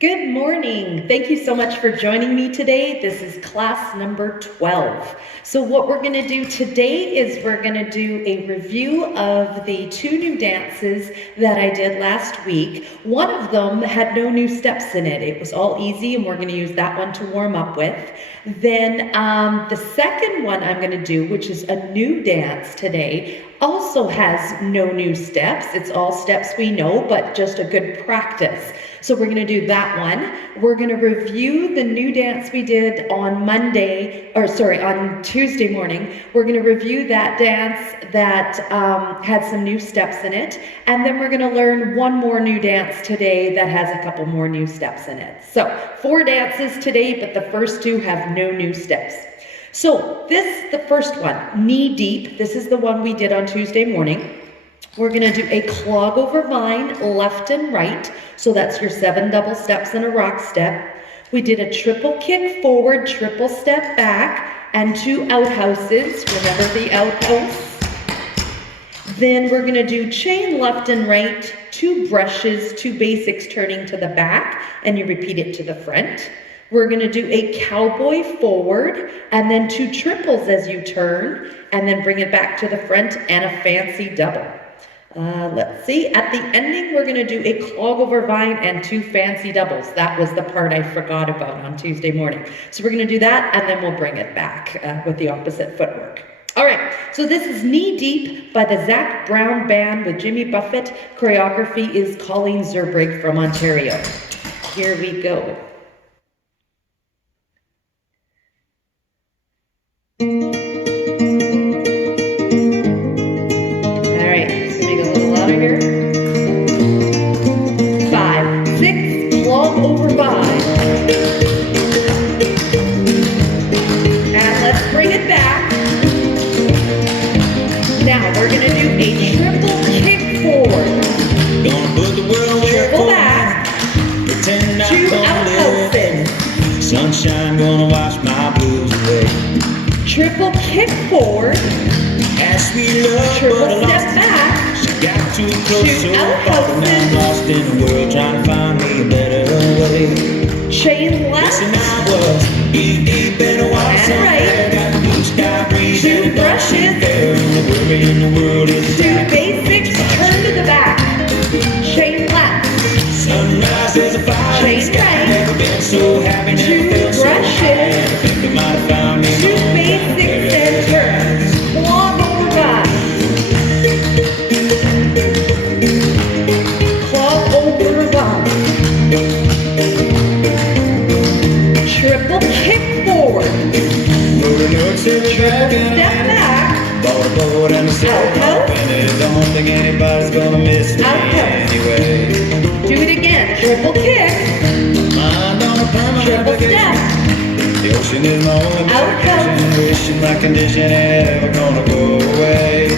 Good morning. Thank you so much for joining me today. This is class number 12. So what we're going to do today is we're going to do a review of the two new dances that I did last week. One of them had no new steps in it. It was all easy, and we're going to use that one to warm up with. Then the second one I'm going to do, which is a new dance today, also has no new steps. It's all steps we know, but just a good practice. So we're going to do that one. We're going to review the new dance we did on on Tuesday morning. We're going to review that dance that had some new steps in it. And then we're going to learn one more new dance today that has a couple more new steps in it. So 4 dances today, but the first 2 have no new steps. So the first one, knee deep. This is the one we did on Tuesday morning. We're going to do a clog over vine, left and right. So that's your 7 double steps and a rock step. We did a triple kick forward, triple step back, and 2 outhouses. Remember the outhouse? Then we're going to do chain left and right, 2 brushes, 2 basics turning to the back, and you repeat it to the front. We're going to do a cowboy forward, and then 2 triples as you turn, and then bring it back to the front, and a fancy double. Let's see, at the ending, we're going to do a clog over vine and 2 fancy doubles. That was the part I forgot about on Tuesday morning. So we're going to do that, and then we'll bring it back with the opposite footwork. All right, so this is Knee Deep by the Zach Brown Band with Jimmy Buffett. Choreography is Colleen Zurbrigg from Ontario. Here we go. Here. 5, 6, clog over vine. And let's bring it back. Now we're going to do a triple kick forward. Gonna put the world triple back. Pretend 2 outhouses. Sunshine gonna wash my blues away. Triple kick forward. As we love, triple step back. Got too close, 2 so outhouses. now I'm lost in the world, trying to find me a better way. Chain left. Listen, I was deep in the water somewhere. Got the blue sky breeze 2 brushes. There in the worry in the world is 2 basics, turn to the back. Chain left. Sunrise is a fire. Chain right. Never been so happy, never 2 felt so brushes. high. I think I might have found me 2 basics and turns. Clog over vine. Clog over vine. Triple kick forward. Step back. Outhouse. I don't think anybody's gonna miss me anyway. Do it again. Triple kick. Triple step. The ocean is my only Outhouse. medication. Wishing my condition ain't ever gonna go away.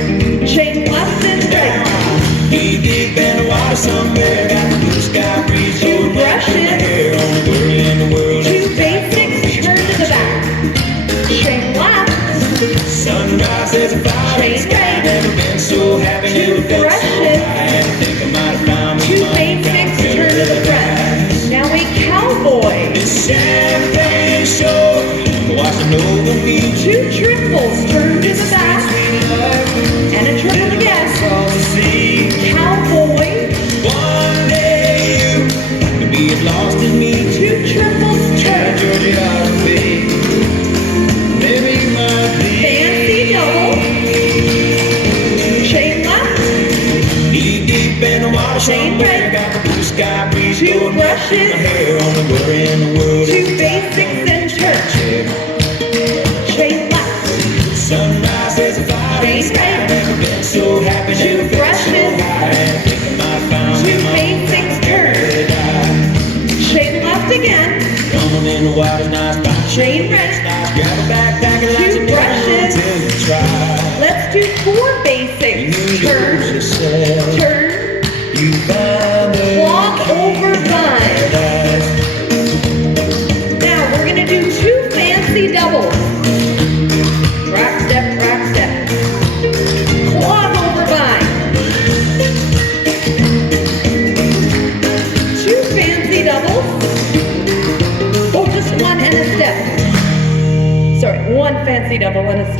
Chain left and right. Knee deep in the water somewhere. Got the blue sky breeze. 2 brushes. Hair on the worry in the world. 2 basics, turn to the back. Chain left. Sunrise is a fire. Chain right. Never been so happy. 2 Never felt so brushes. high. I think I might have found 2 basics, turn to the front. Now a cowboy. This champagne show washing over me. 2 triples, turn to the back. And a triple again. Cowboy. One day you could be as lost as me. 2 triples, turn. Choreography. Maybe you might be. Fancy double. Chain left. Knee deep in the water Chain somewhere. right. Got the blue sky breeze. 2 blowing brushes. my hair on the worry in the world. 2 basics and turn. Chain left. Sunrise is a fire. Chain right. Never been so happy. 2 Never felt so brushes. high. I think I might have found 2 my basics, turn. Chain left again. Coming in the water's nice by. Chain right. Grab a backpack and 2 brushes. until you try. Let's do 4 basics. Turn. Turn. You find Clog over vine.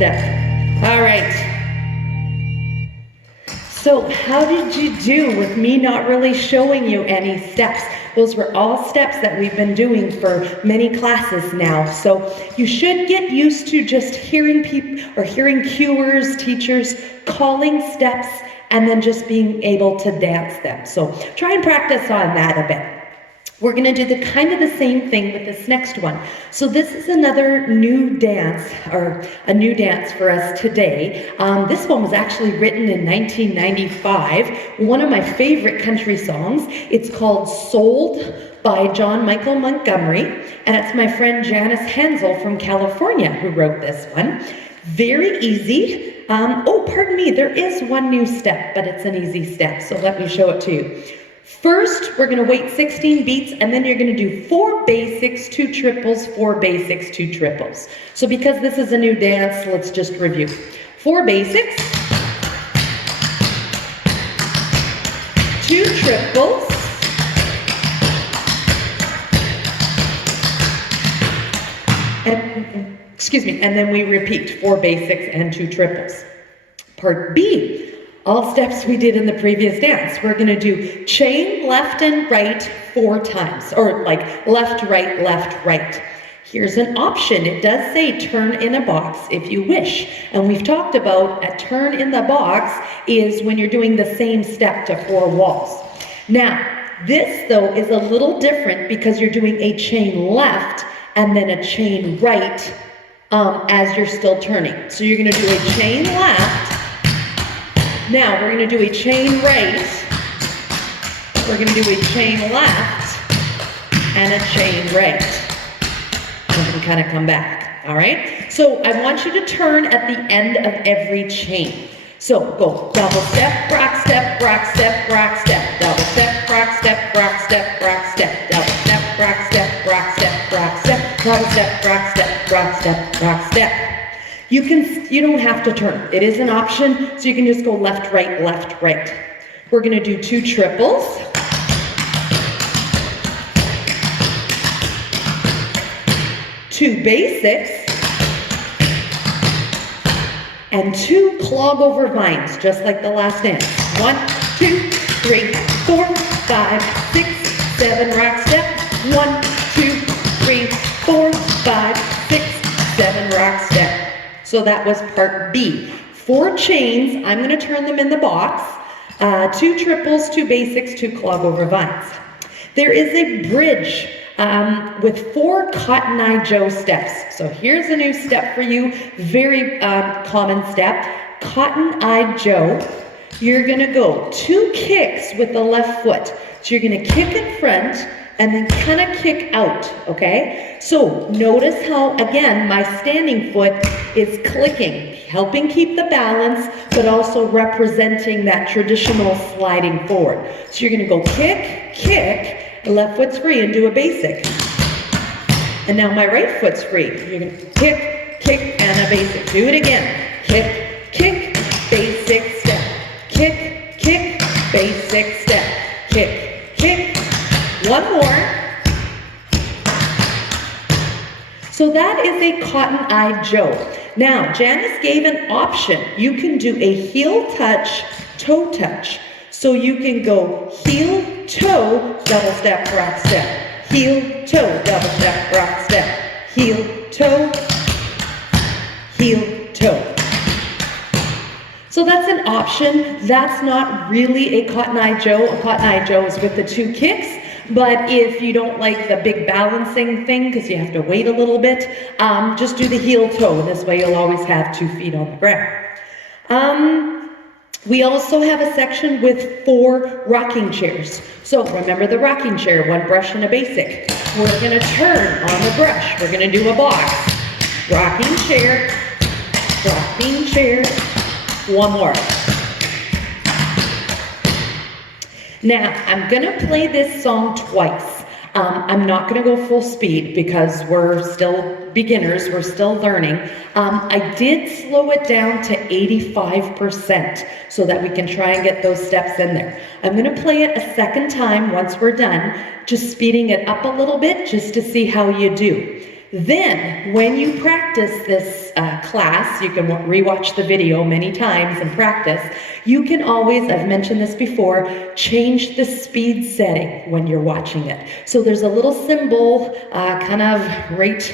step. All right. So how did you do with me not really showing you any steps? Those were all steps that we've been doing for many classes now. So you should get used to just hearing people or hearing cuers, teachers calling steps and then just being able to dance them. So try and practice on that a bit. We're going to do the kind of the same thing with this next one. So this is another new dance, or a new dance for us today. This one was actually written in 1995, one of my favorite country songs. It's called Sold by John Michael Montgomery, and it's my friend Janice Hanzel from California who wrote this one. Very easy. Oh, pardon me, there is one new step, but it's an easy step, so let me show it to you. First, we're going to wait 16 beats, and then you're going to do 4 basics, 2 triples, 4 basics, 2 triples. So because this is a new dance, let's just review. 4 basics, 2 triples, and then we repeat 4 basics and 2 triples. Part B. All steps we did in the previous dance. We're going to do chain left and right 4 times, or like left, right. Here's an option. It does say turn in a box if you wish. And we've talked about a turn in the box is when you're doing the same step to 4 walls. Now, this though is a little different because you're doing a chain left and then a chain right as you're still turning. So you're going to do a chain left. Now we're going to do a chain right, we're going to do a chain left, and a chain right. And then kind of come back, all right? So I want you to turn at the end of every chain. So go double step, rock step, rock step, rock step, double step, rock step, rock step, rock step, double step, rock step, rock step, rock step, double step, rock step, rock step, rock step. You don't have to turn. It is an option, so you can just go left, right, left, right. We're going to do 2 triples. 2 basics. And 2 Clogover vines, just like the last dance. 1, 2, 3, 4, 5, 6, 7, rock step. 1, 2, 3, 4, 5, 6, 7, rock step. So that was part B. 4 chains, I'm going to turn them in the box. 2 triples, 2 basics, 2 Clogover vines. There is a bridge with 4 Cotton Eye Joe steps. So here's a new step for you, very common step. Cotton Eye Joe, you're going to go 2 kicks with the left foot. So you're going to kick in front and then kind of kick out, okay? So notice how, again, my standing foot is clicking, helping keep the balance, but also representing that traditional sliding forward. So you're gonna go kick, kick, the left foot's free and do a basic. And now my right foot's free. You're gonna kick, kick, and a basic. Do it again. Kick, kick, basic step. Kick, kick, basic step. Kick, kick. One more. So that is a Cotton Eye Joe. Now, Janice gave an option. You can do a heel touch, toe touch. So you can go heel, toe, double step, rock step. Heel, toe, double step, rock step. Heel, toe, heel, toe. So that's an option. That's not really a Cotton Eye Joe. A Cotton Eye Joe is with the 2 kicks. But if you don't like the big balancing thing, because you have to wait a little bit, just do the heel toe. This way you'll always have 2 feet on the ground. We also have a section with 4 rocking chairs. So remember the rocking chair, 1 brush and a basic. We're going to turn on the brush. We're going to do a box. Rocking chair, 1 more. Now, I'm going to play this song twice. I'm not going to go full speed because we're still beginners, we're still learning. I did slow it down to 85% so that we can try and get those steps in there. I'm going to play it a second time once we're done, just speeding it up a little bit just to see how you do. Then, when you practice this class, you can rewatch the video many times and practice. You can always, I've mentioned this before, change the speed setting when you're watching it. So there's a little symbol kind of right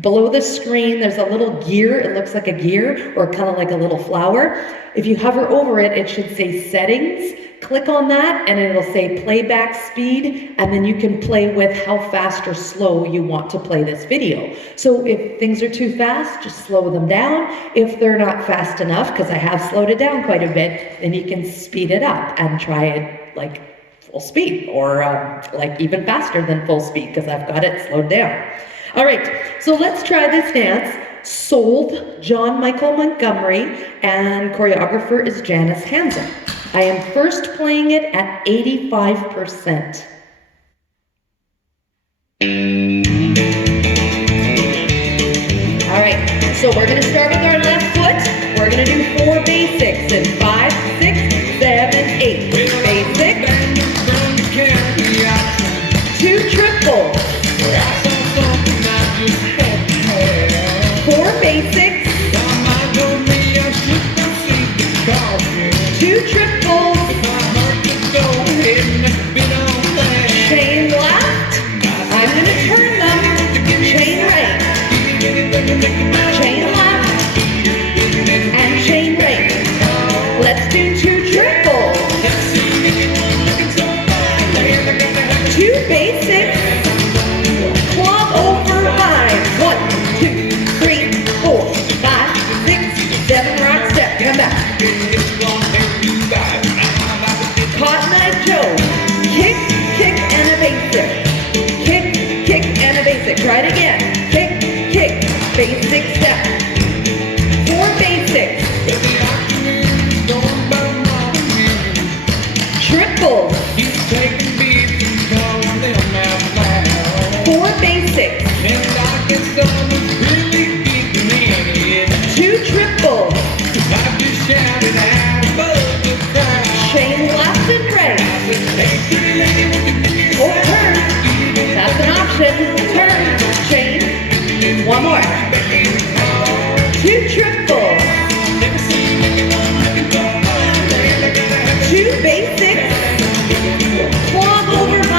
below the screen. There's a little gear. It looks like a gear or kind of like a little flower. If you hover over it, it should say settings. Click on that and it'll say playback speed, and then you can play with how fast or slow you want to play this video. So if things are too fast, just slow them down. If they're not fast enough, because I have slowed it down quite a bit, then you can speed it up and try it like full speed, or like even faster than full speed, because I've got it slowed down. All right, so let's try this dance. Sold, John Michael Montgomery, and choreographer is Janice Hanzel. I am first playing it at 85%. All right, so we're gonna start with our left foot. We're gonna do 4 basics in 5, 6, 7, 8. Basic. 2 triples. 4 basics. 2 triples. Chain left. I'm going to turn them. Chain right. Chain left. And chain right. Let's do 2 triples. 2 basics. Clog over 5. 1, 2, 3, 4, 5, 6, 7. Right step. Come back. Cotton Eye Joe. Kick, kick, and a basic. Kick, kick, and a basic. Try it again. Kick, kick, basic step. 4 basics. Triples. 4 basics. 2 triples. Chain left and right. Or turn. That's an option. Turn. Chain. 1 more. 2 triples. 2 basics. Clog over 5.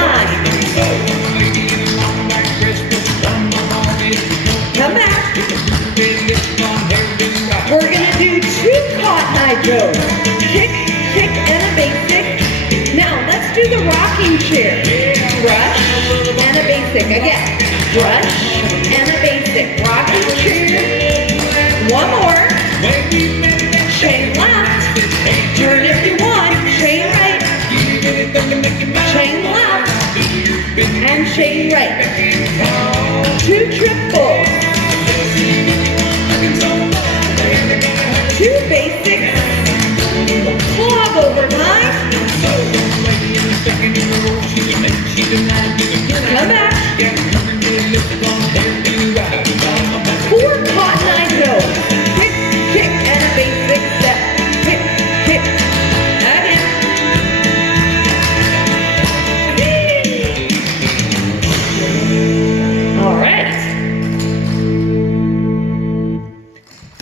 Come back. We're gonna do 2 Cotton Eye Joes. Kick, kick, and a basic. Now let's do the rocking chair. Brush and a basic. Again. Brush and a basic. Rocking chair. 1 more. Chain left. Turn if you want. Chain right. Chain left. And chain right. 2 triples. 2 basics. Clog over 5. Come back. 4 Cotton Eye Joes. Kick, kick, and a basic step. Kick, kick. Again. All right.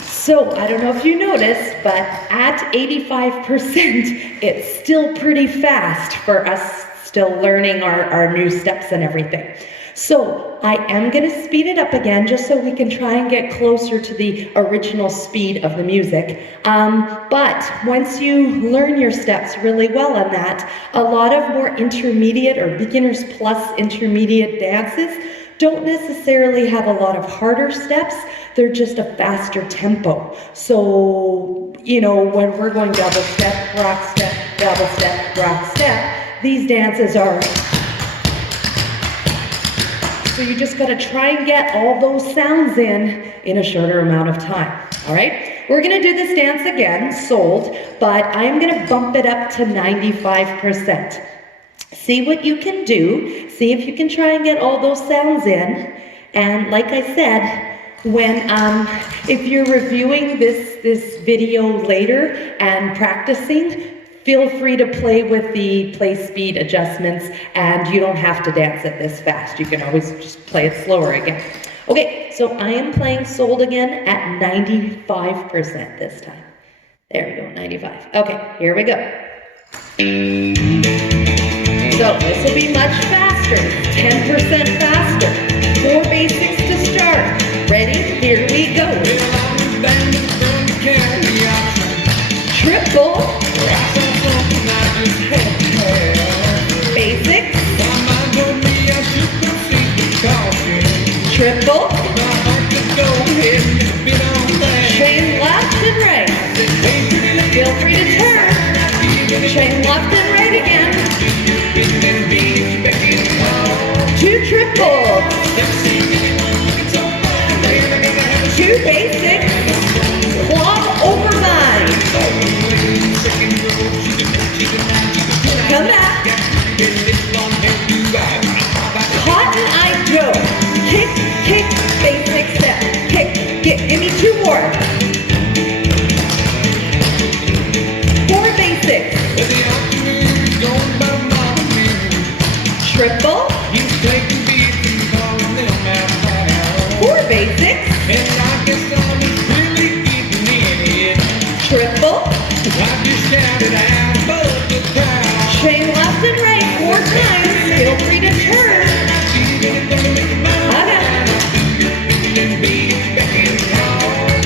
So I don't know if you noticed, but at 85%, it's still pretty fast for us still learning our new steps and everything. So I am going to speed it up again just so we can try and get closer to the original speed of the music. But once you learn your steps really well on that, a lot of more intermediate or beginners plus intermediate dances don't necessarily have a lot of harder steps. They're just a faster tempo. So, you know, when we're going double step, rock step, double step, rock step, these dances are... So you just gotta try and get all those sounds in a shorter amount of time, all right? We're gonna do this dance again, sold, but I'm gonna bump it up to 95%. See what you can do. See if you can try and get all those sounds in. And like I said, when if you're reviewing this video later and practicing, feel free to play with the play speed adjustments, and you don't have to dance it this fast. You can always just play it slower again. Okay, so I am playing sold again at 95% this time. There we go, 95. Okay, here we go. So this will be much faster, 10% faster. 4 basics to start. Ready? Here we go. Triple. Basics. Triple. Chain left and right. Feel free to turn. Chain left and right again. 2 triples. 2 basics. Clogover. Come back. Cotton Eye Joe. Kick, kick, basic step. Kick, get, give me 2 more. 4 basics. Triple. 4 basics. Triple. Chain left and right 4 times. Feel free to turn. Okay.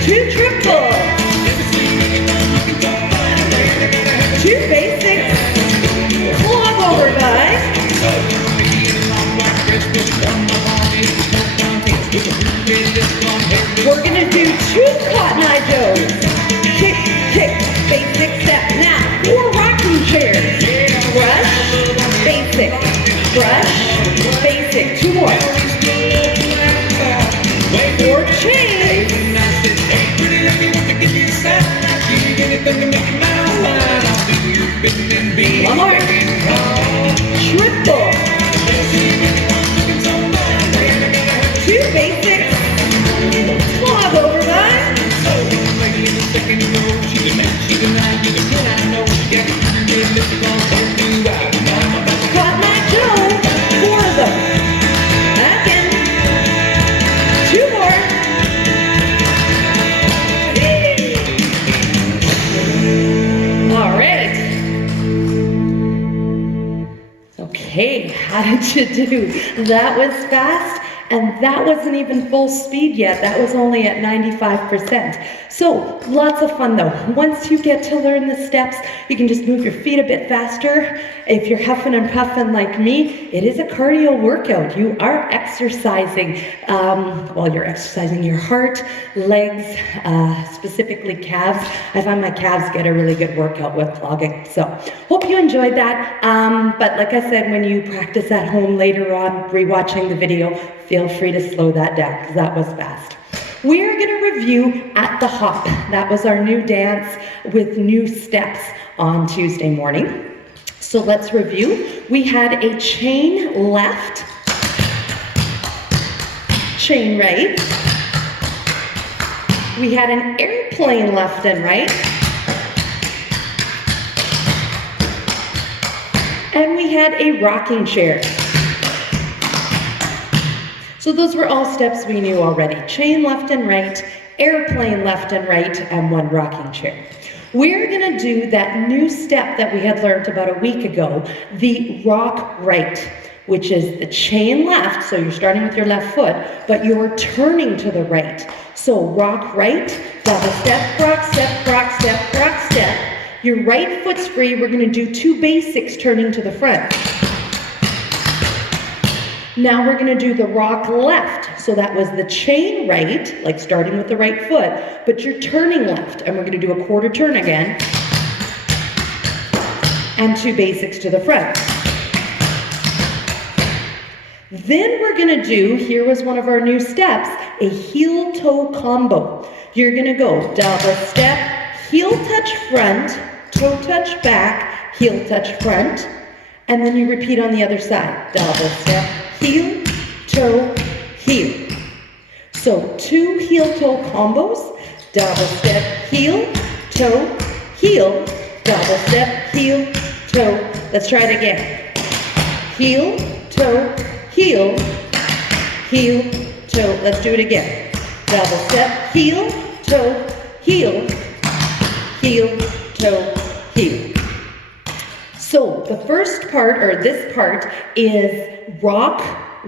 2 triples. 2 basics. Clogover, guys. We're gonna do 2 Cotton Eye Joes. Kick, kick, basic step. Now, 4 rocking chairs. Brush, basic, brush, basic. 2 more. 4 chains. 1 more. Triple. 2 basics. Clogover, guys. Cotton Eye Joe. 4 of them. Back in. 2 more. All right. Okay, how did you do? That was fast. And that wasn't even full speed yet. That was only at 95%. So lots of fun though. Once you get to learn the steps, you can just move your feet a bit faster. If you're huffing and puffing like me, it is a cardio workout. You are exercising, you're exercising your heart, legs, specifically calves. I find my calves get a really good workout with clogging. So hope you enjoyed that. But like I said, when you practice at home later on, rewatching the video, feel free to slow that down because that was fast. We are going to review At the Hop. That was our new dance with new steps on Tuesday morning. So let's review. We had a chain left, chain right. We had an airplane left and right. And we had a rocking chair. So those were all steps we knew already. Chain left and right, airplane left and right, and 1 rocking chair. We're gonna do that new step that we had learned about a week ago, the rock right, which is the chain left, so you're starting with your left foot, but you're turning to the right. So rock right, double step, rock step, rock step, rock step. Your right foot's free. We're gonna do 2 basics turning to the front. Now we're gonna do the rock left. So that was the chain right, like starting with the right foot, but you're turning left. And we're gonna do a quarter turn again. And 2 basics to the front. Then we're gonna do, here was one of our new steps, a heel-toe combo. You're gonna go double step, heel touch front, toe touch back, heel touch front, and then you repeat on the other side. Double step, heel, toe, heel. So 2 heel-toe combos, double step, heel, toe, heel, double step, heel, toe. Let's try it again. Heel, toe, heel, heel, toe. Let's do it again. Double step, heel, toe, heel, heel, toe, heel. So the first part, or this part, is rock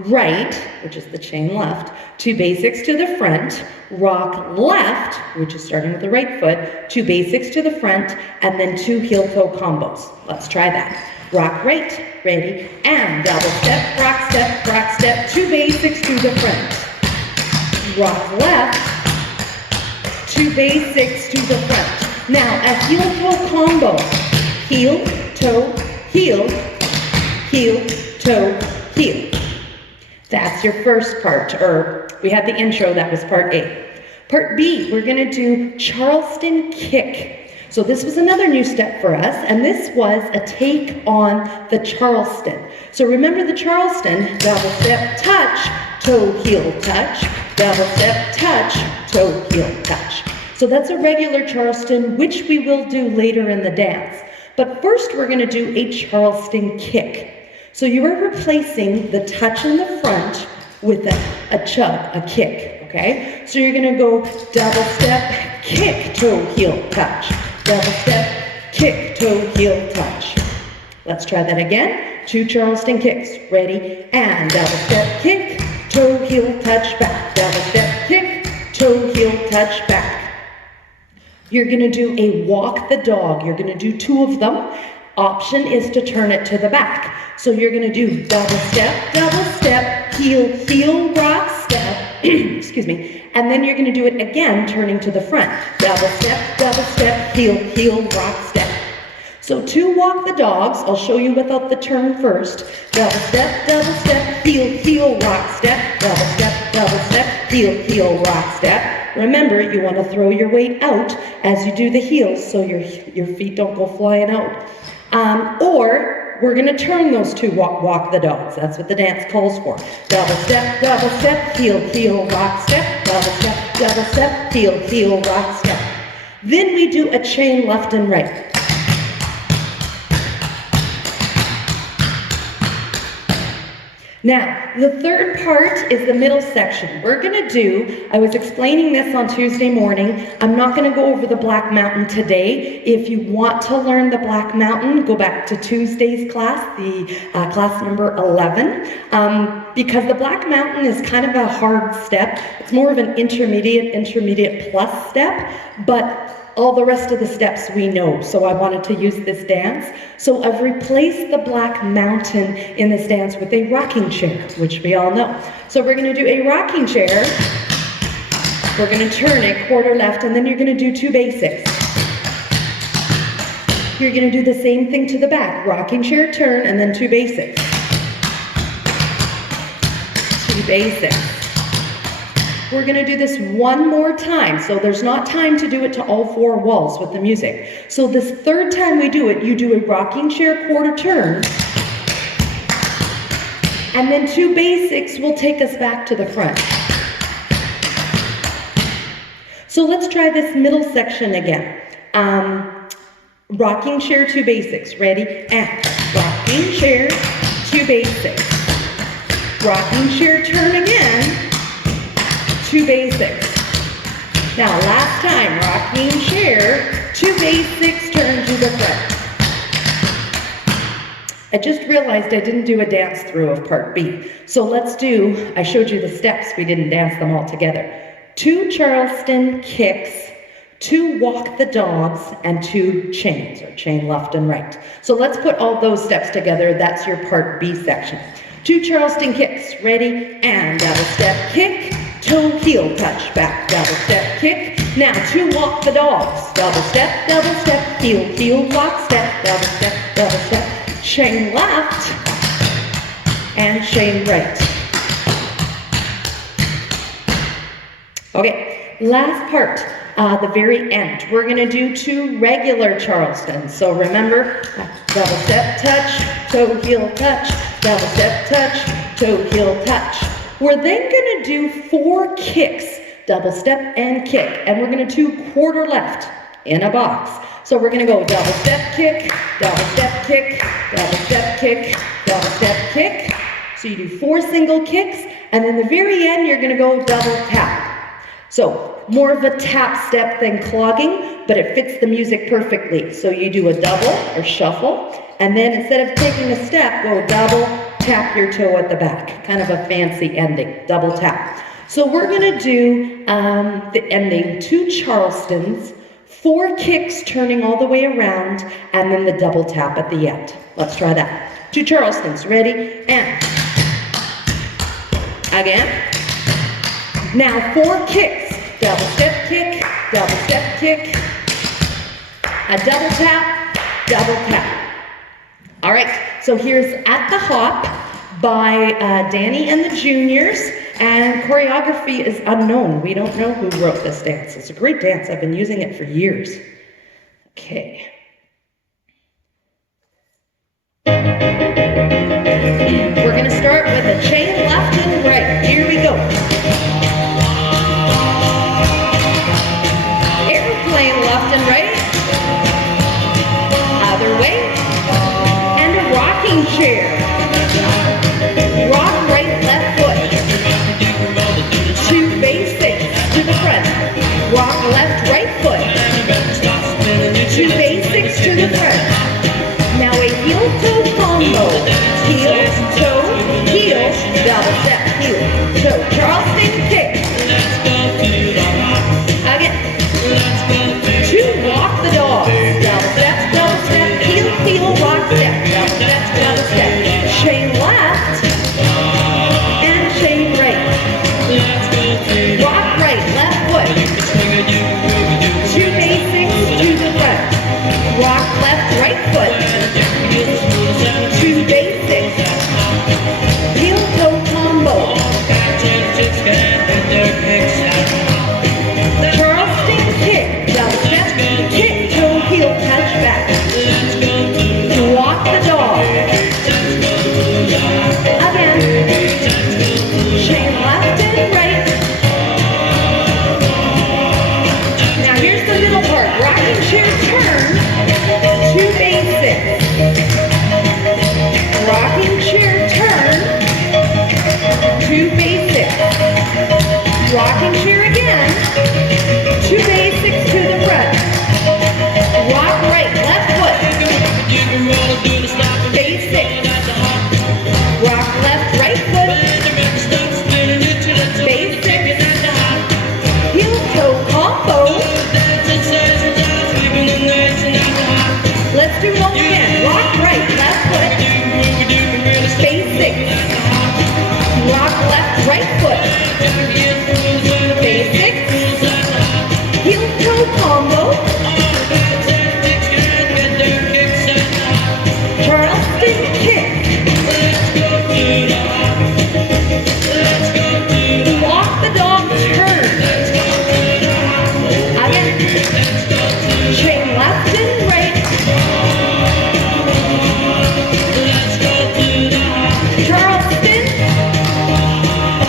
right, which is the chain left, 2 basics to the front, rock left, which is starting with the right foot, 2 basics to the front, and then 2 heel-toe combos. Let's try that. Rock right, ready, and double step, rock step, 2 basics to the front. Rock left, 2 basics to the front. Now, a heel-toe combo. Heel, toe, heel, heel, toe, heel. That's your first part, or we had the intro, that was part A. Part B, we're gonna do Charleston kick. So this was another new step for us, and this was a take on the Charleston. So remember the Charleston, double step, touch, toe, heel, touch, double step, touch, toe, heel, touch. So that's a regular Charleston, which we will do later in the dance. But first we're gonna do a Charleston kick. So you are replacing the touch in the front with a chub, a kick, okay? So you're gonna go double step, kick, toe, heel, touch. Double step, kick, toe, heel, touch. Let's try that again. 2 Charleston kicks, ready? And double step, kick, toe, heel, touch, back. Double step, kick, toe, heel, touch, back. You're gonna do a walk the dog. You're gonna do 2 of them. Option is to turn it to the back. So you're gonna do double step, heel, heel, rock, step, excuse me, and then you're gonna do it again, turning to the front. Double step, heel, heel, rock, step. So 2 walk the dogs, I'll show you without the turn first. Double step, heel, heel, rock, step, double step, heel, heel, rock, step. Remember, you wanna throw your weight out as you do the heels so your feet don't go flying out. Or we're gonna turn those 2 walk the dogs. That's what the dance calls for. Double step, heel, heel, rock, step, double step, heel, heel, rock, step. Then we do a chain left and right. Now, the third part is the middle section. We're gonna do, I was explaining this on Tuesday morning. I'm not gonna go over the Black Mountain today. If you want to learn the Black Mountain, go back to Tuesday's class, the class number 11. Because the Black Mountain is kind of a hard step. It's more of an intermediate plus step, but all the rest of the steps we know, so I wanted to use this dance. So I've replaced the Black Mountain in this dance with a rocking chair, which we all know. So we're gonna do a rocking chair. We're gonna turn it quarter left, and then you're gonna do 2 basics. You're gonna do the same thing to the back. Rocking chair, turn, and then 2 basics. 2 basics. We're gonna do this 1 more time, so there's not time to do it to all 4 walls with the music. So this 3rd time we do it, you do a rocking chair quarter turn, and then 2 basics will take us back to the front. So let's try this middle section again. Rocking chair, 2 basics, ready? And rocking chair, 2 basics. Rocking chair, turn again. 2 basics. Now last time, rocking chair, 2 basics, turn to the front. I just realized I didn't do a dance through of part B. So let's do, I showed you the steps, we didn't dance them all together. 2 Charleston kicks, 2 walk the dogs, and 2 chains, or chain left and right. So let's put all those steps together, that's your part B section. 2 Charleston kicks, ready, and double step kick, toe, heel, touch, back, double step, kick. Now 2 walk the dogs, double step, heel, heel, walk, step, double step, chain left, and chain right. Okay, last part, the very end. We're gonna do 2 regular Charlestons. So remember, double step, touch, toe, heel, touch, double step, touch, toe, heel, touch. We're then gonna do 4 kicks, double step and kick, and we're gonna do quarter left in a box. So we're gonna go double step kick, double step kick, double step kick, double step kick. So you do 4 single kicks, and then the very end, you're gonna go double tap. So more of a tap step than clogging, but it fits the music perfectly. So you do a double or shuffle, and then instead of taking a step, go double, tap your toe at the back. Kind of a fancy ending, double tap. So we're gonna do the ending, 2 Charlestons, 4 kicks turning all the way around, and then the double tap at the end. Let's try that. 2 Charlestons, ready, and again. Now 4 kicks, double step kick, a double tap. All right, so here's At the Hop by Danny and the Juniors, and choreography is unknown. We don't know who wrote this dance. It's a great dance. I've been using it for years. Okay. We're gonna start with a chain left and right. Here we go. Airplane left and right. Other way. And a rocking chair. Rock right, left foot. 2 basics to the front. Rock left, right foot. 2 basics to the front. Now a heel-toe combo. Heel, toe, heel, double step, heel, toe. Charleston kick. Again. 2 walk the dog. Double step, heel, heel, rock step. Double step. Chain left and chain right. Rock right, left foot. 2 basics to the front. Rock left, right foot. 2 basics. Heel toe combo. Charleston kick. Double step, kick, toe, heel, touch back. Walk the dog. Again. Chain left and right. Now here's the middle part. Rocking chair turn. 2 basics. Rocking chair turn. 2 basics. Rocking chair again. 2 basics to the front. Rock right, left foot. Basics. Rock left, right foot. Basics. Heel toe combo. Let's do it all again. Rock right, left foot. Basics. Rock left, right foot. Basics. Heel toe combo. Charleston kick. Walk the dog turn. Again. Chain left and right.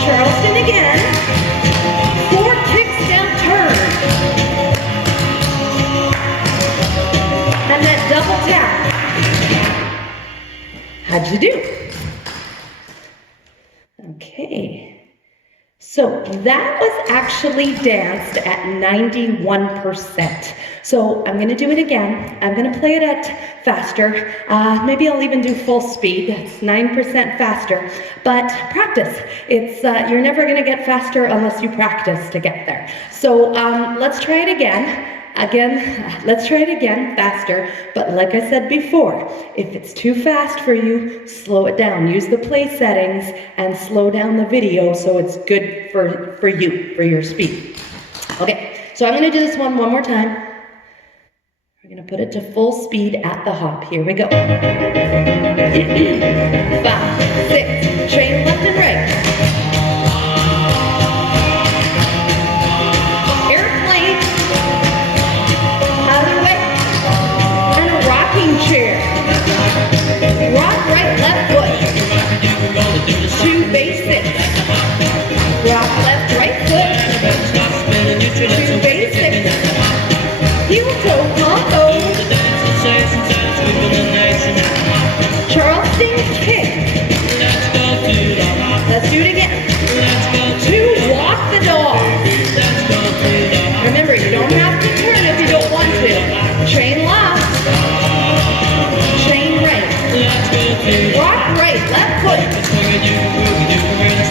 Charleston again. 4 kicks down turn. And that double tap. How'd you do? Okay. So that was actually danced at 91%. So I'm gonna do it again. I'm gonna play it at faster. Maybe I'll even do full speed. That's 9% faster. But practice. It's you're never gonna get faster unless you practice to get there. So let's try it again. Let's try it again, faster. But like I said before, if it's too fast for you, slow it down. Use the play settings and slow down the video so it's good for you, for your speed. Okay, so I'm gonna do this one more time. We're gonna put it to full speed at the hop. Here we go. 5, 6, chain left and right. Chair. Rock right, left foot. 2 basics. Rock left, right foot. 2 basics. Heel toe combo. Charleston kick. Let's do it again. 2, walk the dog. Remember, you don't have to turn if you don't want to. Chain left. Chain right. Rock right, left foot.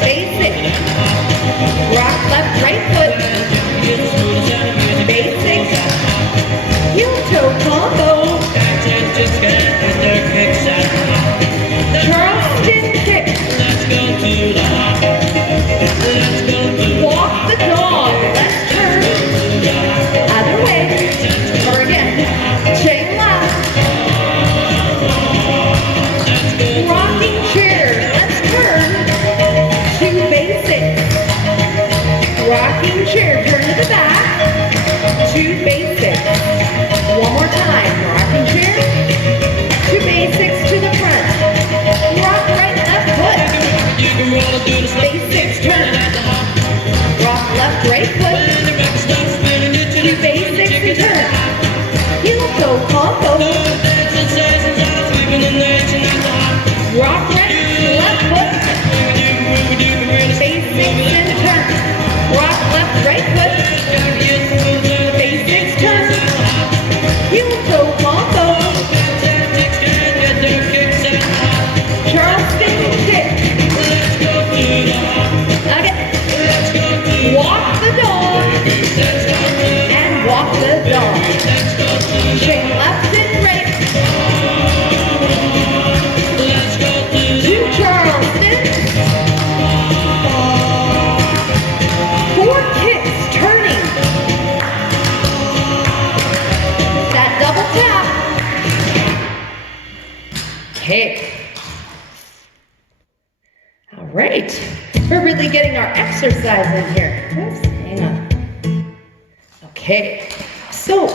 Basic. Rock left, right foot. Basic. Heel toe combo. Charleston kick. Walk the dog. Let's turn. Other way. Or again. Chain left. Rocking chair. Let's turn. 2 basics. Rocking chair. Turn to the back. 2 basics. One more time. Rocking chair. 2 basics to the front. Rock right, left foot. Basics turn. Rock left, right foot. 2 basics and turn. Heel toe combo. Rock right, left foot. Basics and turn. Rock left, right foot. Basics turn. Heel toe combo. Charleston kick. Okay. Walk the dog. And walk the dog. Chain left and right. 2 Charleston. 4 kicks turning. That double tap. Kick. All right. We're really getting our exercise in here. Oops, hang on. Okay. So,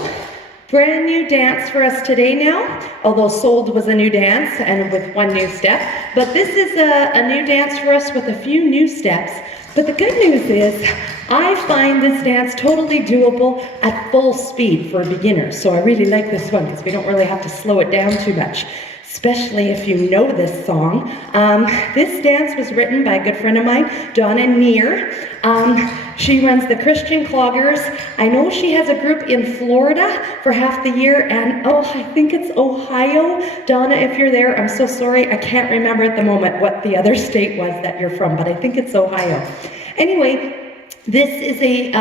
brand new dance for us today now. Although Sold was a new dance and with 1 new step. But this is a new dance for us with a few new steps. But the good news is, I find this dance totally doable at full speed for beginners. So I really like this one because we don't really have to slow it down too much, especially if you know this song. This dance was written by a good friend of mine, Donna Neer. She runs the Christian Cloggers. I know she has a group in Florida for half the year, and I think it's Ohio. Donna, if you're there, I'm so sorry. I can't remember at the moment what the other state was that you're from, but I think it's Ohio. Anyway, this is a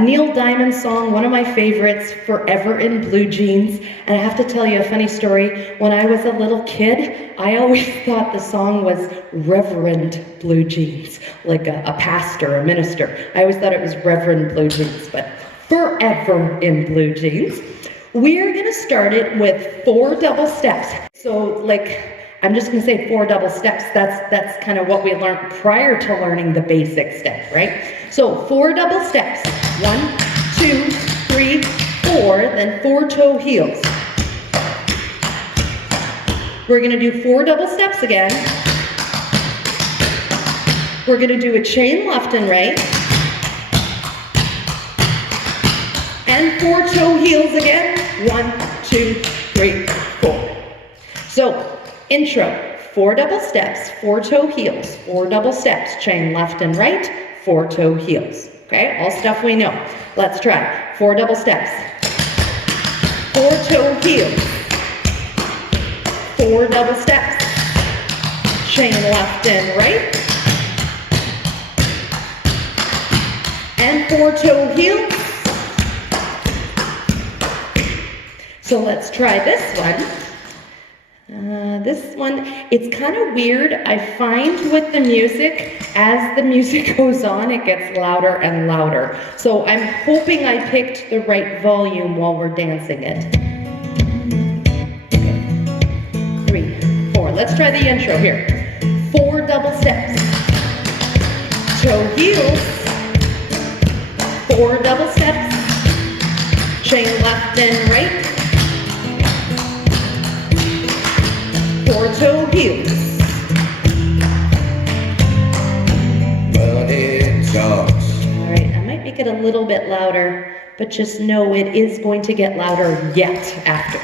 Neil Diamond song, one of my favorites, Forever in Blue Jeans. And I have to tell you a funny story. When I was a little kid, I always thought the song was Reverend Blue Jeans, like a pastor, a minister. I always thought it was Reverend Blue Jeans, but Forever in Blue Jeans. We're gonna start it with 4 double steps. So I'm just gonna say 4 double steps. That's kind of what we learned prior to learning the basic step, right? So 4 double steps. 1, 2, 3, 4, then 4 toe heels. We're gonna do 4 double steps again. We're gonna do a chain left and right. And 4 toe heels again. 1, 2, 3, 4. So, intro, 4 double steps, 4 toe heels, 4 double steps, chain left and right, 4 toe heels. Okay, all stuff we know. Let's try. 4 double steps, 4 toe heels, 4 double steps, chain left and right, and 4 toe heels. So let's try this one. This one, it's kind of weird. I find with the music, as the music goes on, it gets louder and louder. So I'm hoping I picked the right volume while we're dancing it. Okay. 3, 4. Let's try the intro here. 4 double steps. Toe heels. 4 double steps. Chain left and right. 4 toe heels. Well, it talks. All right, I might make it a little bit louder, but just know it is going to get louder yet after.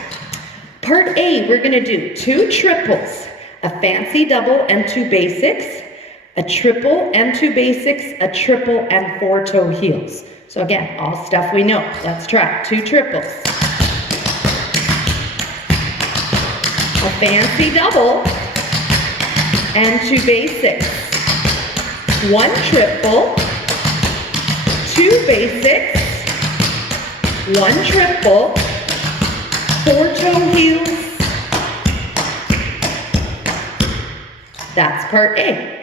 Part A, we're gonna do 2 triples, a fancy double and 2 basics, a triple and 2 basics, a triple and 4 toe heels. So again, all stuff we know. Let's try 2 triples, a fancy double, and 2 basics, 1 triple, 2 basics, 1 triple, 4 toe heels. That's part A.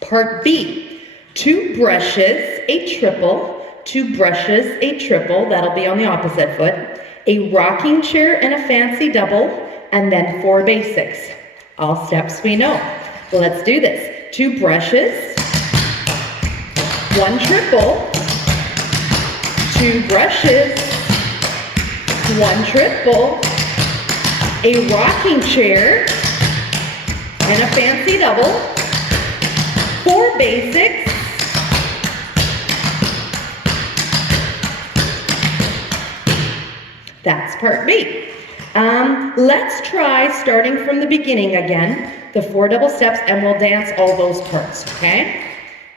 Part B, 2 brushes, a triple, 2 brushes, a triple, that'll be on the opposite foot, a rocking chair and a fancy double, and then 4 basics. All steps we know. Let's do this. 2 brushes, 1 triple, 2 brushes, 1 triple, a rocking chair, and a fancy double, 4 basics, that's part B. Let's try starting from the beginning again, the 4 double steps, and we'll dance all those parts, okay?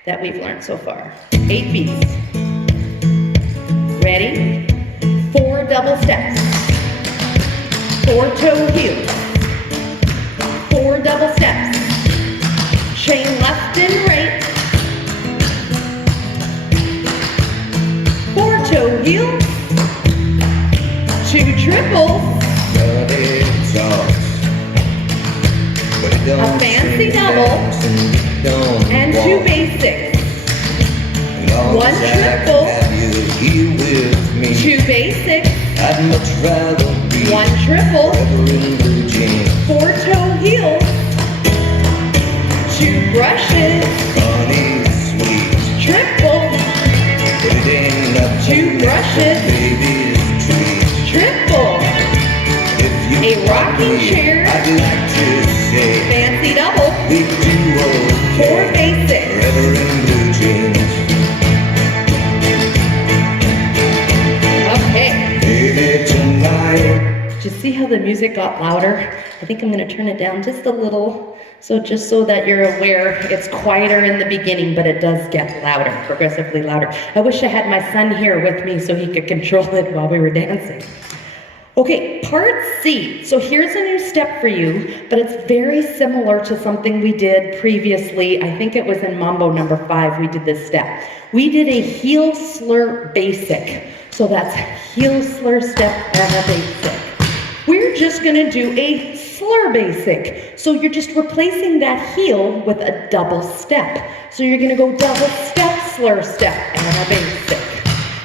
That we've learned so far. 8 beats. Ready? 4 double steps, 4 toe heels, 4 double steps, chain left and right, 4 toe heels, 2 triples, a fancy double, and 2 basics, 1 triple, 2 basics, 1 triple, 4 toe heels, 2 brushes, triple, 2 brushes, triple, a rocking chair, fancy double, 4 basics. Okay. Did you see how the music got louder? I think I'm going to turn it down just a little, just so that you're aware it's quieter in the beginning, but it does get louder, progressively louder. I wish I had my son here with me so he could control it while we were dancing. Okay, part C. So here's a new step for you, but it's very similar to something we did previously. I think it was in Mambo number 5 we did this step. We did a heel slur basic. So that's heel slur step and a basic. We're just gonna do a slur basic. So you're just replacing that heel with a double step. So you're gonna go double step, slur step, and a basic.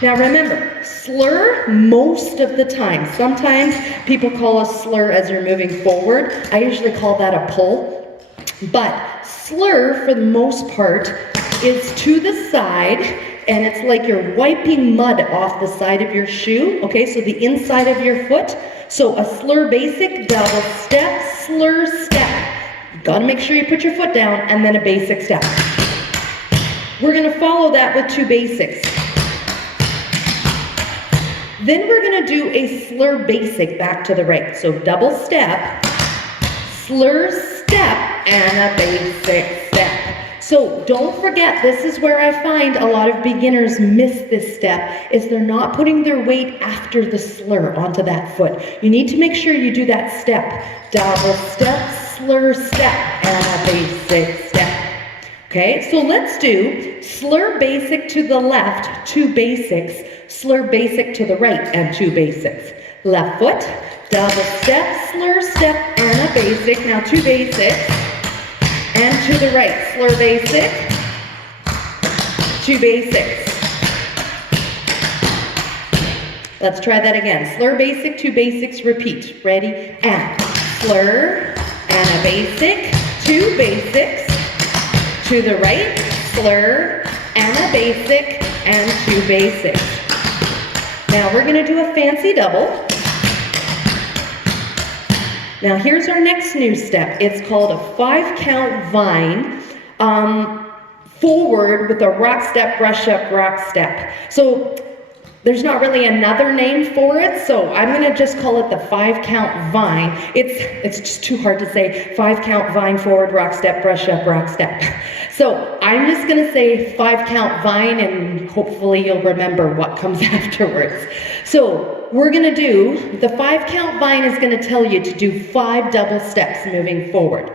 Now remember, slur most of the time. Sometimes people call a slur as you're moving forward. I usually call that a pull. But slur, for the most part, is to the side, and it's like you're wiping mud off the side of your shoe, okay? So the inside of your foot. So a slur basic, double step, slur step. You gotta make sure you put your foot down, and then a basic step. We're gonna follow that with 2 basics. Then we're gonna do a slur basic back to the right. So double step, slur step, and a basic step. So don't forget, this is where I find a lot of beginners miss this step, is they're not putting their weight after the slur onto that foot. You need to make sure you do that step. Double step, slur step, and a basic step. Okay, so let's do slur basic to the left, 2 basics, slur basic to the right, and 2 basics. Left foot, double step, slur step, and a basic. Now 2 basics. And to the right, slur basic, 2 basics. Let's try that again. Slur basic, 2 basics, repeat. Ready? And slur, and a basic, 2 basics. To the right, slur, and a basic, and 2 basics. Now we're gonna do a fancy double. Now here's our next new step. It's called a 5-count vine, forward with a rock step, brush up, rock step. So There's not really another name for it, so I'm gonna just call it the 5-count vine. It's just too hard to say. 5-count vine, forward, rock step, brush up, rock step. So I'm just gonna say 5-count vine, and hopefully you'll remember what comes afterwards. So we're gonna do, the 5-count vine is gonna tell you to do 5 double steps moving forward.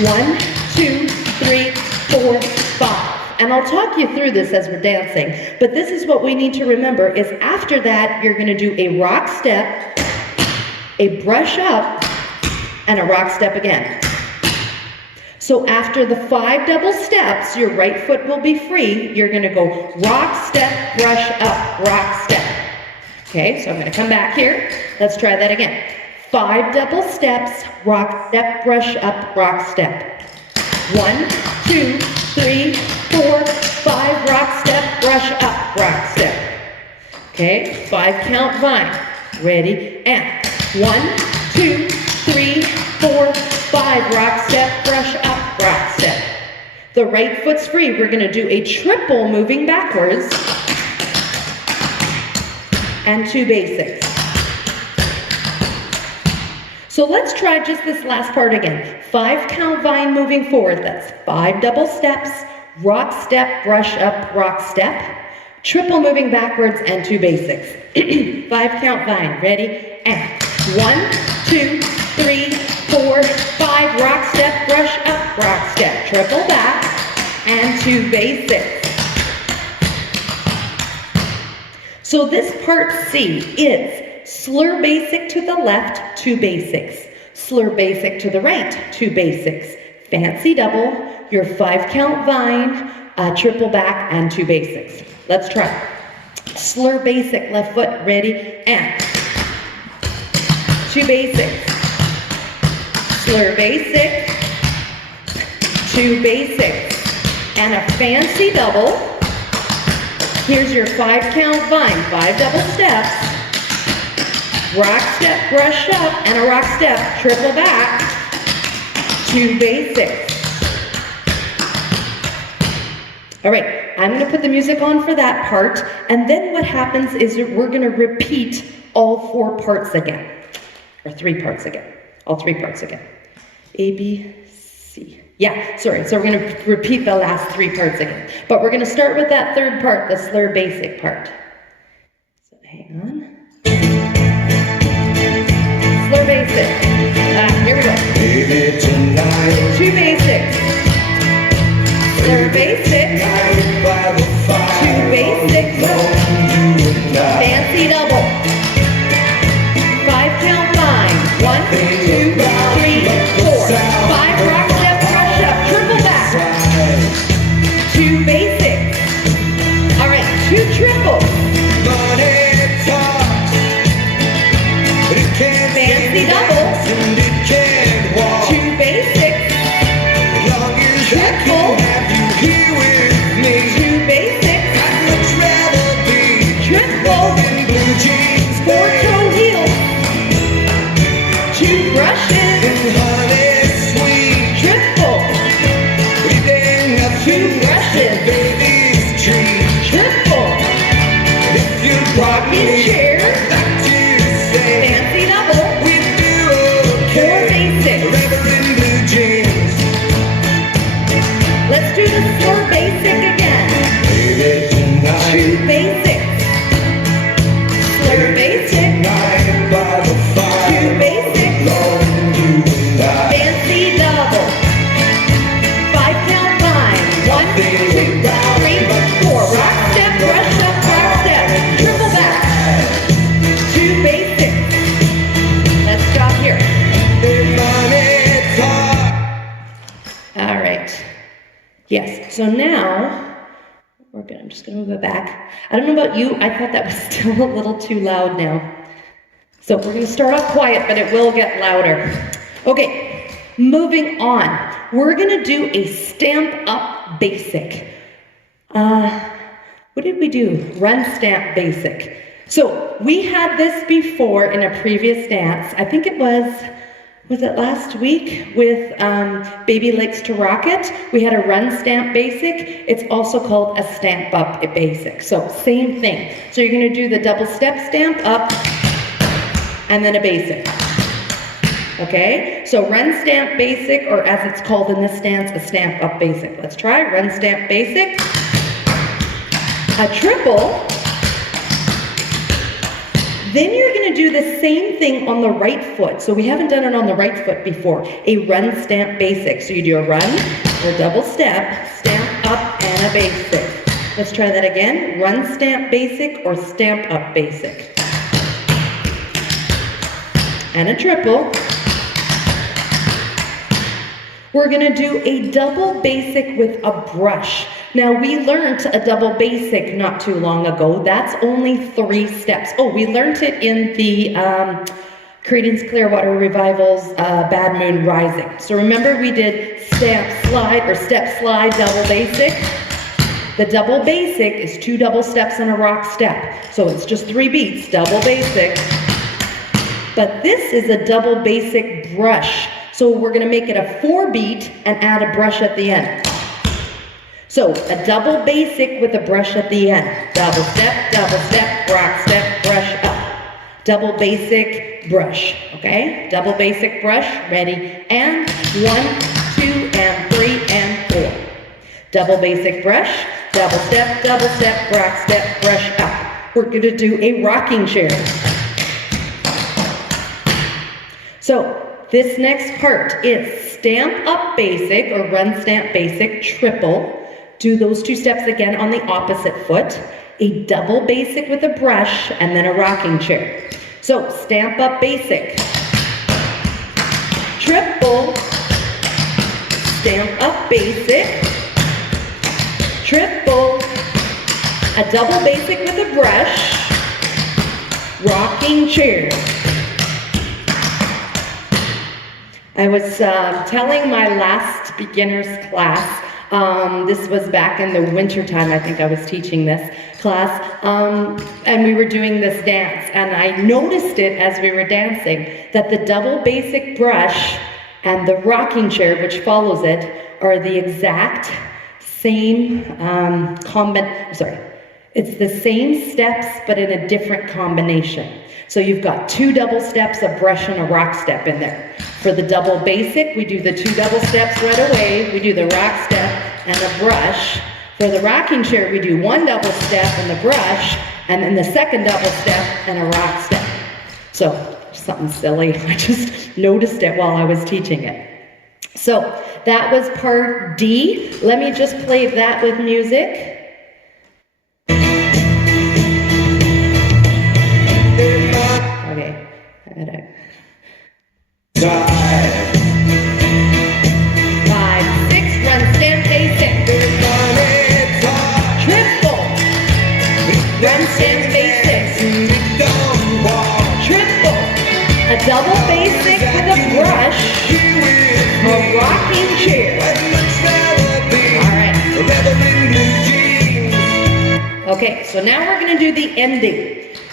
1, 2, 3, 4, 5. And I'll talk you through this as we're dancing, but this is what we need to remember is after that, you're gonna do a rock step, a brush up, and a rock step again. So after the 5 double steps, your right foot will be free. You're gonna go rock step, brush up, rock step. Okay, so I'm gonna come back here. Let's try that again. 5 double steps, rock step, brush up, rock step. 1, 2, 3, 4, 5, rock step, brush up, rock step. Okay, 5-count vine. Ready, and 1, 2, 3, 4, 5, rock step, brush up, rock step. The right foot's free. We're gonna do a triple moving backwards and 2 basics. So let's try just this last part again. 5-count vine moving forward. That's 5 double steps, rock step, brush up, rock step, triple moving backwards, and 2 basics. 5-count vine. Ready? And 1, 2, 3, 4, 5, rock step, brush up, rock step, triple back, and 2 basics. So this part C is slur basic to the left, 2 basics. Slur basic to the right, 2 basics. Fancy double, your 5-count vine, triple back, and 2 basics. Let's try. Slur basic, left foot, ready, and 2 basics. Slur basic, 2 basics, and a fancy double. Here's your 5-count vine, 5 double steps. Rock step, brush up, and a rock step, triple back, 2 basics. All right, I'm gonna put the music on for that part, and then what happens is we're gonna repeat all 4 parts again, or 3 parts again, all 3 parts again. A, B, C. Yeah, sorry, so we're gonna repeat the last 3 parts again, but we're gonna start with that 3rd part, the slur basic part. So hang on. Slur basic. Here we go. Baby, tonight, 2 basics. Slur basic. 2 basics. Fancy double. 5-count vine. 1, 2, 3, 4. 5 rock step, brush up, triple back. 2 basics. All right, 2 triples. Fancy double, 2 basics, triple, 2 basics, triple, 4-toe heels, 2 brushes, triple, 2 brushes, triple, rocking chair, fancy double, 4 basics. Let's do the slur basic again. 2 basics. Slur basic. 2 basics. Fancy double. 5-count vine. 1, 2, 3, 4. Rock step, brush up, rock step. Triple back. 2 basics. Let's stop here. All right. Yes, so now, I'm just gonna move it back. I don't know about you, I thought that was still a little too loud now. So we're gonna start off quiet, but it will get louder. Okay, moving on. We're gonna do a stamp up basic. What did we do? Run stamp basic. So we had this before in a previous dance. I think it was was it last week with Baby Likes to Rock It? We had a run stamp basic. It's also called a stamp up basic. So same thing. So you're gonna do the double step stamp up and then a basic. Okay, so run stamp basic, or as it's called in this dance, a stamp up basic. Let's try run stamp basic, a triple. Then you're going to do the same thing on the right foot. So we haven't done it on the right foot before. A run stamp basic. So you do a run, or double step, stamp up, and a basic. Let's try that again. Run stamp basic or stamp up basic. And a triple. We're going to do a double basic with a brush. Now, we learned a double basic not too long ago. That's only 3 steps. Oh, we learned it in the Creedence Clearwater Revival's Bad Moon Rising. So remember, we did stamp slide or step slide double basic. The double basic is 2 double steps and a rock step. So it's just 3 beats, double basic. But this is a double basic brush. So we're going to make it a 4 beat and add a brush at the end. So a double basic with a brush at the end. Double step, rock step, brush up. Double basic, brush, okay? Double basic, brush, ready, and 1, 2, and 3, and 4. Double basic brush, double step, rock step, brush up. We're gonna do a rocking chair. So this next part is stamp up basic or run stamp basic, triple. Do those 2 steps again on the opposite foot, a double basic with a brush, and then a rocking chair. So stamp up basic, triple, stamp up basic, triple, a double basic with a brush, rocking chair. I was telling my last beginner's class, this was back in the winter time, I think I was teaching this class, and we were doing this dance, and I noticed it as we were dancing, that the double basic brush and the rocking chair, which follows it, are the exact same it's the same steps, but in a different combination. So you've got 2 double steps, a brush, and a rock step in there. For the double basic, we do the 2 double steps right away. We do the rock step and a brush. For the rocking chair, we do 1 double step and the brush, and then the second double step and a rock step. So, something silly. I just noticed it while I was teaching it. So, that was part D. Let me just play that with music. Okay, I gotta... 5, 6, run stamp basic. Triple, run stamp basic. Triple, a double basic with a brush, a rocking chair. All right. Okay, so now we're going to do the ending.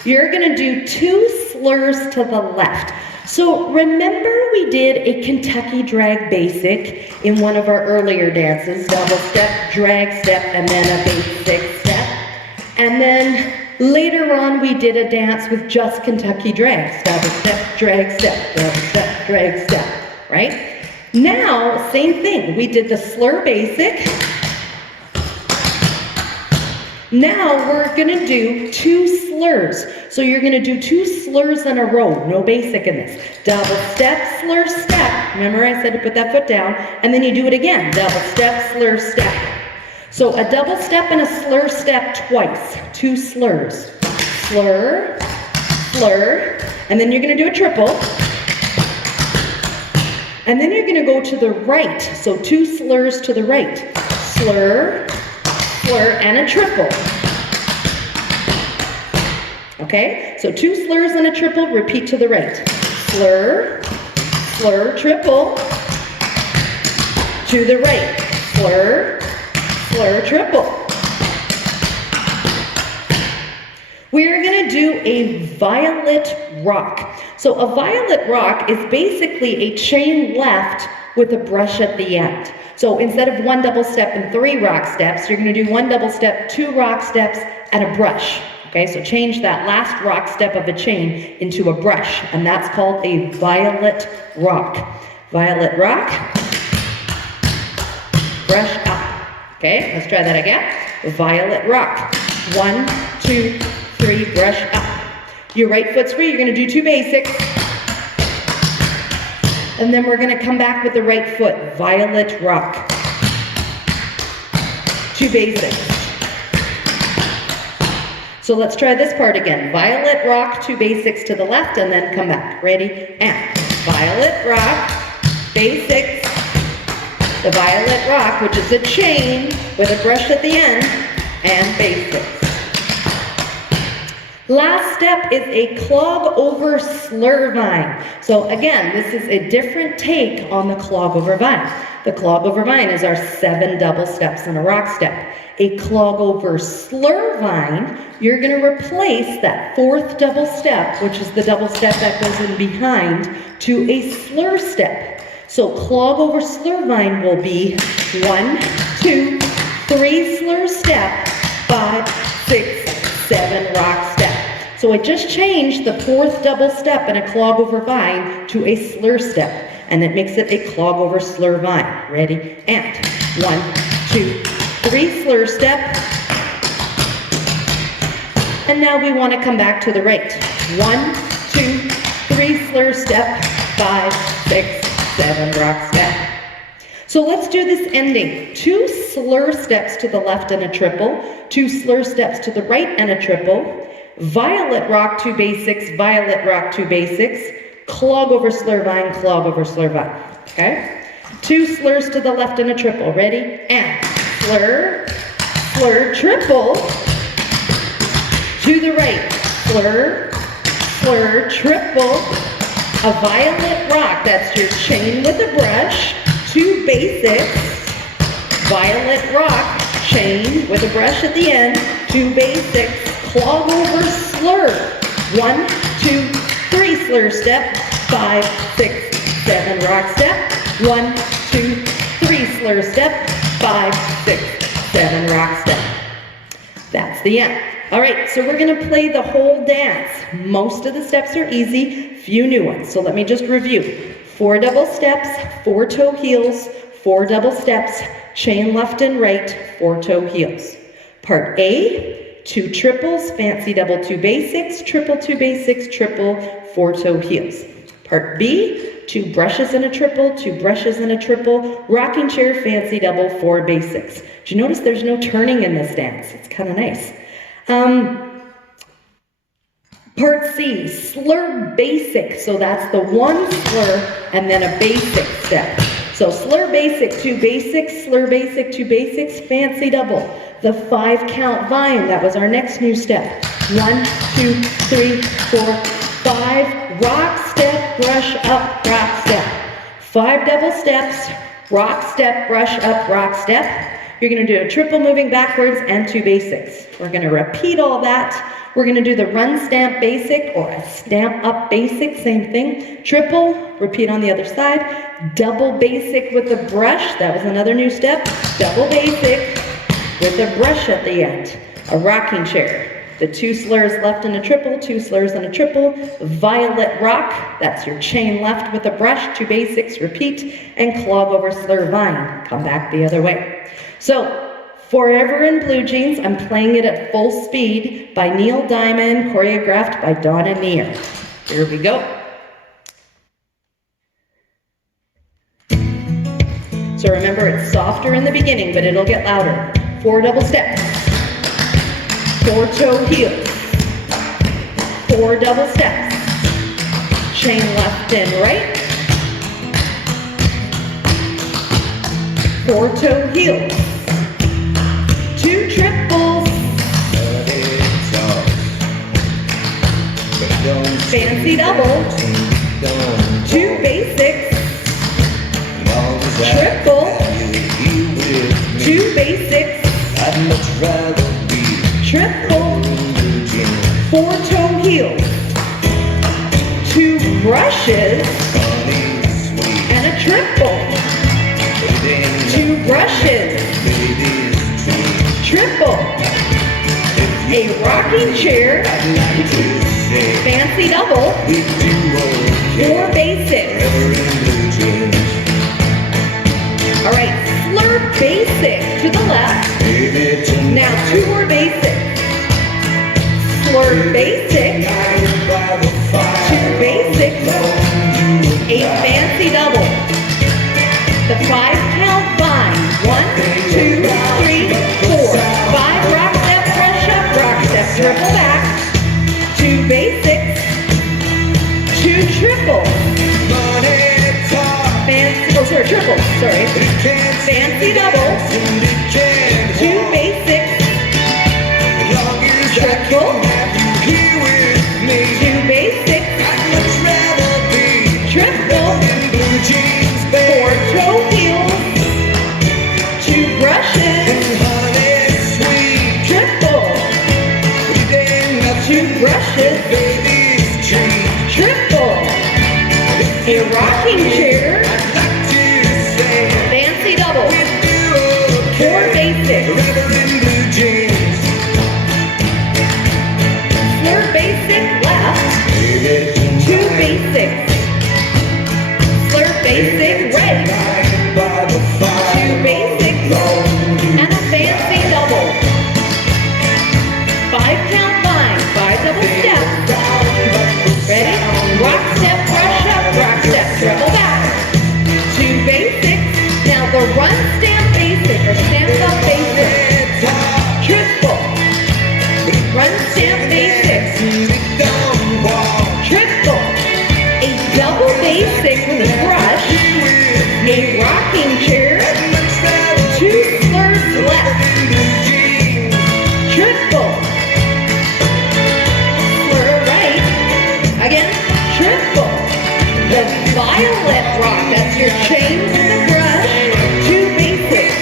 You're going to do 2 slurs to the left. So remember we did a Kentucky drag basic in one of our earlier dances, double step, drag step, and then a basic step. And then later on we did a dance with just Kentucky drags, double step, drag step, double step, drag step, right? Now, same thing, we did the slur basic. Now we're gonna do 2 slurs. So you're gonna do 2 slurs in a row, no basic in this. Double step, slur, step. Remember I said to put that foot down, and then you do it again. Double step, slur, step. So a double step and a slur step twice, 2 slurs. Slur, slur, and then you're gonna do a triple. And then you're gonna go to the right, so 2 slurs to the right. Slur, slur, and a triple. Okay, so 2 slurs and a triple, repeat to the right. Slur, slur, triple, to the right. Slur, slur, triple. We're gonna do a violet rock. So a violet rock is basically a chain left with a brush at the end. So instead of 1 double step and 3 rock steps, you're going to do 1 double step, 2 rock steps, and a brush. Okay, so change that last rock step of a chain into a brush, and that's called a violet rock. Violet rock, brush up. Okay, let's try that again. Violet rock. 1, 2, 3, brush up. Your right foot's free, you're going to do 2 basics. And then we're going to come back with the right foot. Violet rock. 2 basics. So let's try this part again. Violet rock, 2 basics to the left, and then come back. Ready? And violet rock, basics. The violet rock, which is a chain with a brush at the end, and basics. Last step is a Clogover slur vine. So again, this is a different take on the Clogover vine. The Clogover vine is our 7 double steps and a rock step. A Clogover slur vine, you're going to replace that 4th double step, which is the double step that goes in behind, to a slur step. So Clogover slur vine will be 1, 2, 3 slur step, 5, 6, 7 rock step. So I just changed the 4th double step in a Clogover vine to a slur step, and it makes it a Clogover slur vine. Ready? And 1, 2, 3 slur step. And now we want to come back to the right. 1, 2, 3 slur step, 5, 6, 7 rock step. So let's do this ending. 2 slur steps to the left and a triple, 2 slur steps to the right and a triple, violet rock, 2 basics, violet rock, 2 basics, Clogover slur vine, Clogover slur vine. Okay? 2 slurs to the left and a triple. Ready? And slur, slur, triple, to the right, slur, slur, triple, a violet rock, that's your chain with a brush, 2 basics, violet rock, chain with a brush at the end, 2 basics, Clogover slur, 1, 2, 3 slur step, 5, 6, 7 rock step, 1, 2, 3 slur step, 5, 6, 7 rock step. That's the end. All right, so we're going to play the whole dance. Most of the steps are easy, few new ones. So let me just review. 4 double steps, 4 toe heels, 4 double steps, chain left and right, 4 toe heels. Part A, 2 triples, fancy double 2 basics, triple 2 basics, triple 4 toe heels. Part B, 2 brushes and a triple, 2 brushes and a triple, rocking chair, fancy double, 4 basics. Did you notice there's no turning in this dance? It's kind of nice. Part C, slur basic. So that's the 1 slur and then a basic step. So slur basic, 2 basics, slur basic, 2 basics, fancy double. The 5 count vine, that was our next new step. 1, 2, 3, 4, 5, rock step, brush up, rock step. 5 double steps, rock step, brush up, rock step. You're going to do a triple moving backwards and 2 basics. We're going to repeat all that. We're going to do the run stamp basic or a stamp up basic, same thing. Triple, repeat on the other side. Double basic with the brush, that was another new step. Double basic with a brush at the end. A rocking chair. The 2 slurs left and a triple, 2 slurs and a triple. Violet rock, that's your chain left with a brush, 2 basics, repeat. And Clogover slur vine, come back the other way. So, Forever in Blue Jeans, I'm playing it at full speed by Neil Diamond, choreographed by Donna Neer. Here we go. So remember, it's softer in the beginning, but it'll get louder. 4 double steps. 4 toe heels. 4 double steps. Chain left and right. 4 toe heels. 2 triples. Fancy double. 2 basics. Triple. 2 basics. Triple. 4 toe heels. 2 brushes, and a triple. 2 brushes, triple. A rocking chair, fancy double, 4 basics. All right, slur basic to the left. Now 2 more basics. Slur basic, 2 basics, a fancy double. The 5 count bind. 1, 2, 3, 4. 5 rock step, brush up, rock step, triple back. 2 basics, 2 triples. Triple, sorry. Fancy double. 2 basics. Triple. 2 basics. Triple. 4 toe heels. 2 brushes. Triple. 2 brushes. Triple. A rocking chair. Fancy double. 4 basics. Slur basic left. 2 basics. Slur basic right. 2 basics. And a fancy double. 5 count bind. 5 double steps. Ready? Rock step, brush up, rock step, triple back. 2 basics. Now the run stamp basic or stand up basic. Triple. Run stamp basic. Triple. A double basic with a brush. A rocking chair. 2 slurs left. Triple. Slur right. Again, triple. The violet rock, that's your chain with the brush. 2 basics.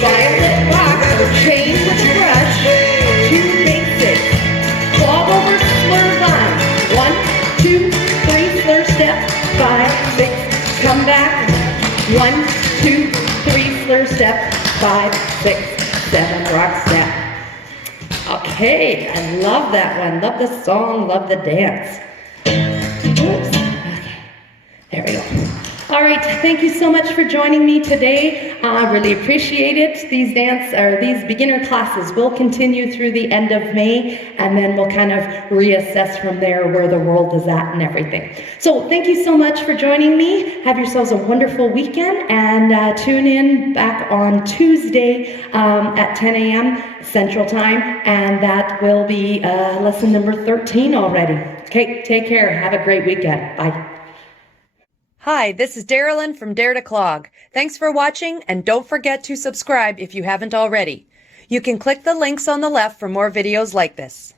Violet rock or chain with the brush. 2 basics. Clogover slur line. 1, 2, 3 slur step. 5, 6. Come back. 1, 2, 3 slur step. 5, 6, 7 rock step. Okay, I love that one. Love the song, love the dance. Oops. Okay, there we go. All right, thank you so much for joining me today. I really appreciate it. These beginner classes will continue through the end of May, and then we'll kind of reassess from there where the world is at and everything. So thank you so much for joining me. Have yourselves a wonderful weekend, and tune in back on Tuesday at 10 a.m. Central Time, and that will be lesson number 13 already. Okay, take care. Have a great weekend. Bye. Hi, this is Darylyn from Dare to Clog. Thanks for watching, and don't forget to subscribe if you haven't already. You can click the links on the left for more videos like this.